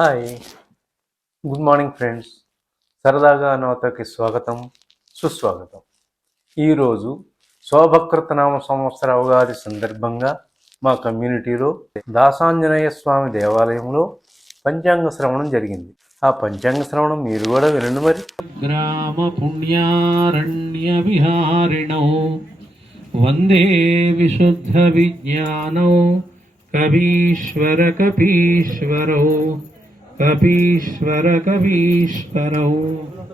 Hi. Good morning friends. సరదాగా నవతకి స్వాగతం సుస్వాగతం. ఈరోజు శోభకృతనామ సంవత్సర ఉగాది సందర్భంగా మా కమ్యూనిటీలో దాసాంజనేయ స్వామి దేవాలయంలో పంచాంగ శ్రవణం జరిగింది. ఆ పంచాంగ శ్రవణం మీరు కూడా వినండి మరి. గ్రామ పుణ్యారణ్య విహారిణో వందే విశుద్ధ విజ్ఞానౌ కవీశ్వర కపీశ్వరో. కపీశ్వర కవీశ్వరౌ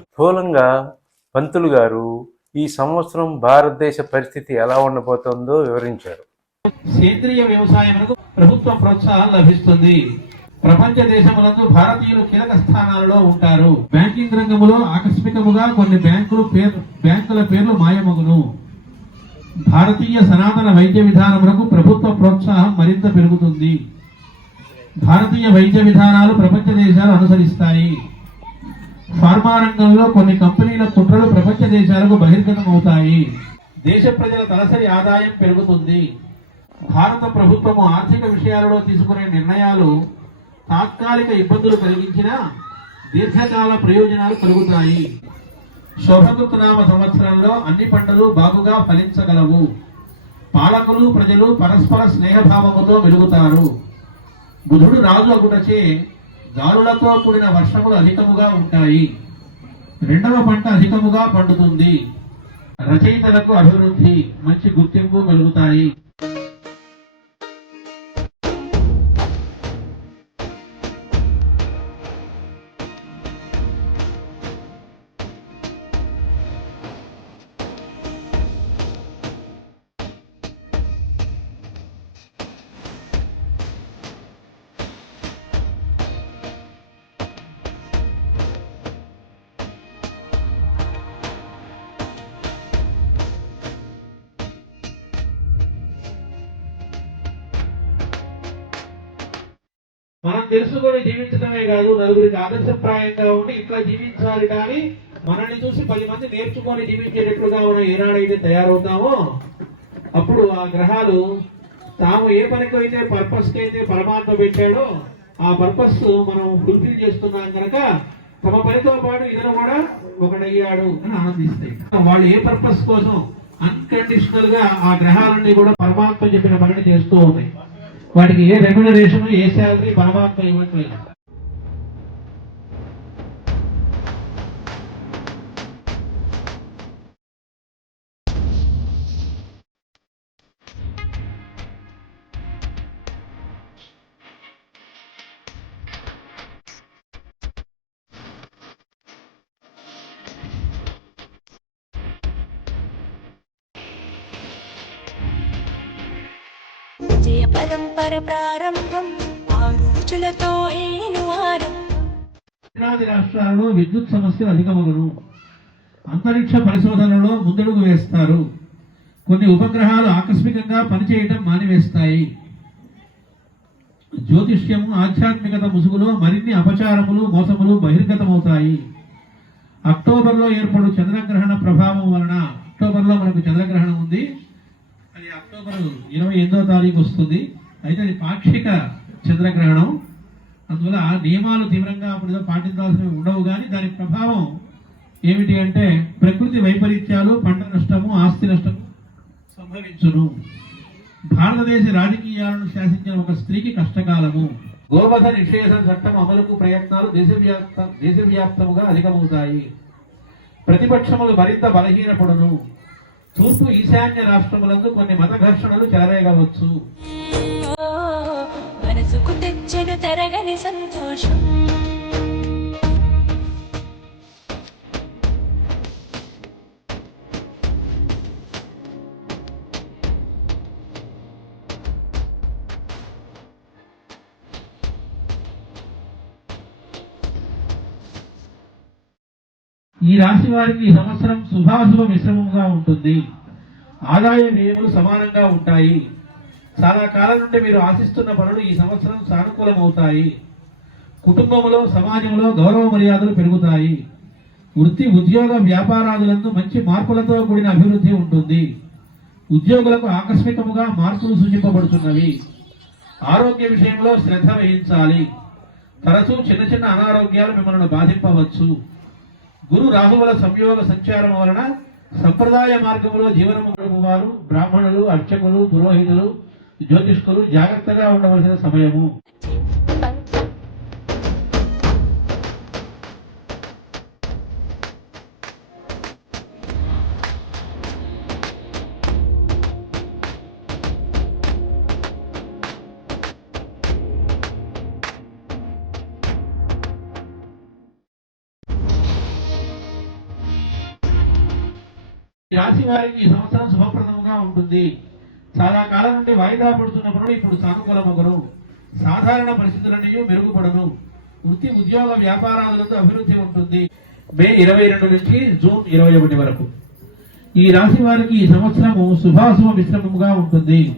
స్థూలంగా పంతులు గారు ఈ సంవత్సరం భారతదేశ పరిస్థితి ఎలా ఉండబోతోందో వివరించారు. సేంద్రియ వ్యవసాయమునకు ప్రభుత్వ ప్రోత్సాహం లభిస్తుంది. ప్రపంచ దేశములందు భారతీయులు కీలక స్థానాలలో ఉంటారు. బ్యాంకింగ్ రంగంలో ఆకస్మికముగా కొన్ని బ్యాంకులు పేరు బ్యాంకుల పేర్లు మాయమగును. భారతీయ సనాతన వైద్య విధానములకు ప్రభుత్వ ప్రోత్సాహం మరింత పెరుగుతుంది. భారతీయ వైద్య విధానాలు ప్రపంచ దేశాలు అనుసరిస్తాయి. ఫార్మా రంగంలో కొన్ని కంపెనీల కుట్రలు ప్రపంచ దేశాలకు బహిర్గతం అవుతాయి దేశ ప్రజల తలసరి ఆదాయం పెరుగుతుంది. భారత ప్రభుత్వము ఆర్థిక విషయాలలో తీసుకునే నిర్ణయాలు తాత్కాలిక ఇబ్బందులు కలిగించినా దీర్ఘకాల ప్రయోజనాలు కలుగుతాయి. శోభకృతనామ సంవత్సరంలో అన్ని పంటలు బాగుగా ఫలించగలవు. పాలకులు ప్రజలు పరస్పర స్నేహభావముతో మెలుగుతారు బుధుడు రాజు అగుటచే గాలులతో కూడిన వర్షములు అధికముగా ఉంటాయి. రెండవ పంట అధికముగా పండుతుంది. రచయితలకు అభివృద్ధి మంచి గుర్తింపు కలుగుతాయి. మనం తెలుసుకొని జీవించడమే కాదు నలుగురికి ఆదర్శప్రాయంగా ఉండి ఇట్లా జీవించాలి కానీ మనల్ని చూసి పది మంది నేర్చుకొని జీవించేటట్లుగా మనం ఏనాడైతే తయారవుతామో అప్పుడు ఆ గ్రహాలు తాము ఏ పనికి అయితే పర్పస్ అయితే పరమాత్మ పెట్టాడో ఆ పర్పస్ మనం ఫుల్ఫిల్ చేస్తున్నాం కనుక తమ పనితో పాటు ఇతను కూడా ఒకడయ్యాడు అని ఆనందిస్తాయి. వాళ్ళు ఏ పర్పస్ కోసం అన్కండిషనల్గా ఆ గ్రహాలన్నీ కూడా పరమాత్మ చెప్పిన పనిని చేస్తూ ఉన్నాయి. వాడికి ఏ రెమ్యునరేషన్ ఏ శాలరీ పరమాత్మ ఇవ్వట్లేదు. విజయ పరంపర ప్రారంభం ఆలోచులతో రాష్ట్రాలలో విద్యుత్ సమస్యలు అధికమగును. అంతరిక్ష పరిశోధనలో ముందడుగు వేస్తారు. కొన్ని ఉపగ్రహాలు ఆకస్మికంగా పనిచేయటం మానివేస్తాయి. జ్యోతిష్యము ఆధ్యాత్మికత ముసుగులో మరిన్ని అపచారములు మోసములు బహిర్గతమవుతాయి. అక్టోబర్లో ఏర్పడు చంద్రగ్రహణ ప్రభావం వలన అక్టోబర్లో మనకు చంద్రగ్రహణం ఉంది. అది అక్టోబర్ ఇరవై ఎనిమిదో తారీఖు వస్తుంది. అయితే అది పాక్షిక చంద్రగ్రహణం. అందువల్ల ఆ నియమాలు తీవ్రంగా అప్పుడు పాటించాల్సినవి ఉండవు కానీ దాని ప్రభావం ఏమిటి అంటే ప్రకృతి వైపరీత్యాలు పంట నష్టము ఆస్తి నష్టము సంభవించును. భారతదేశ రాజకీయాలను శాసించిన ఒక స్త్రీకి కష్టకాలము. గోవధ నిషేధం చట్టం అమలుకు ప్రయత్నాలు దేశవ్యాప్త దేశవ్యాప్తముగా అధికమవుతాయి. ప్రతిపక్షములు మరింత బలహీనపడును. తూర్పు ఈశాన్య రాష్ట్రములందు కొన్ని మత ఘర్షణలు చెలరేగవచ్చు ఓ, మనసుకు తెచ్చెను తరగని సంతోషం. ఈ రాశి వారికి ఈ సంవత్సరం శుభాశుభ మిశ్రమంగా ఉంటుంది. ఆదాయ వ్యయములు సమానంగా ఉంటాయి. చాలా కాలం నుండి మీరు ఆశిస్తున్న పనులు ఈ సంవత్సరం సానుకూలమవుతాయి. కుటుంబంలో సమాజంలో గౌరవ మర్యాదలు పెరుగుతాయి. వృత్తి ఉద్యోగ వ్యాపారాదులందు మంచి మార్పులతో కూడిన అభివృద్ధి ఉంటుంది. ఉద్యోగులకు ఆకస్మికముగా మార్పులు సూచింపబడుతున్నవి. ఆరోగ్య విషయంలో శ్రద్ధ వహించాలి. తరచూ చిన్న చిన్న అనారోగ్యాలు మిమ్మల్ని బాధింపవచ్చు. గురు రాహువుల సంయోగ సంచారం వలన సంప్రదాయ మార్గంలో జీవనము వారు బ్రాహ్మణులు అర్చకులు పురోహితులు జ్యోతిష్కులు జాగ్రత్తగా ఉండవలసిన సమయము. రాశి వారికి ఈ సంవత్సరం శుభప్రదంగా ఉంటుంది. చాలా కాలం నుండి వాయిదా పడుతున్నప్పుడు ఇప్పుడు సానుకూలమగును. సాధారణ పరిస్థితులన్నీ మెరుగుపడను. వృత్తి ఉద్యోగ వ్యాపారాలతో అభివృద్ధి ఉంటుంది. మే ఇరవై రెండు నుంచి జూన్ ఇరవై ఒకటి వరకు. ఈ రాశి వారికి ఈ సంవత్సరము శుభాశుభ మిశ్రమముగా ఉంటుంది.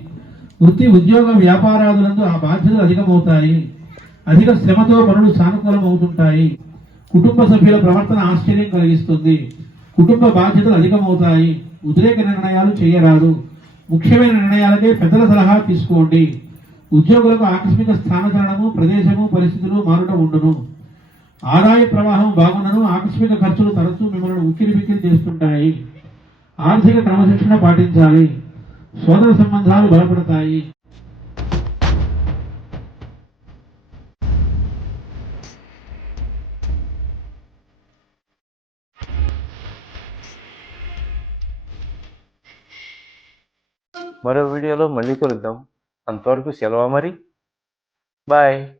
వృత్తి ఉద్యోగ వ్యాపారాదులందు ఆ బాధ్యతలు అధికమవుతాయి. అధిక శ్రమతో పనులు సానుకూలం అవుతుంటాయి కుటుంబ సభ్యుల ప్రవర్తన ఆశ్చర్యం కలిగిస్తుంది. కుటుంబ బాధ్యతలు అధికమవుతాయి. ఉద్రేక నిర్ణయాలు చేయరాదు. ముఖ్యమైన నిర్ణయాలకే పెద్దల సలహా తీసుకోండి. ఉద్యోగులకు ఆకస్మిక స్థానచలనము ప్రదేశము పరిస్థితులు మారుట ఉండును. ఆదాయ ప్రవాహం బాగుండను ఆకస్మిక ఖర్చులు తరచూ మిమ్మల్ని ఉక్కిరి బిక్కిరి చేస్తుంటాయి. ఆర్థిక క్రమశిక్షణ పాటించాలి. సోదర సంబంధాలు బలపడతాయి. మరో వీడియోలో మళ్ళీ కలుద్దాం. అంతవరకు సెలవు మరి బాయ్.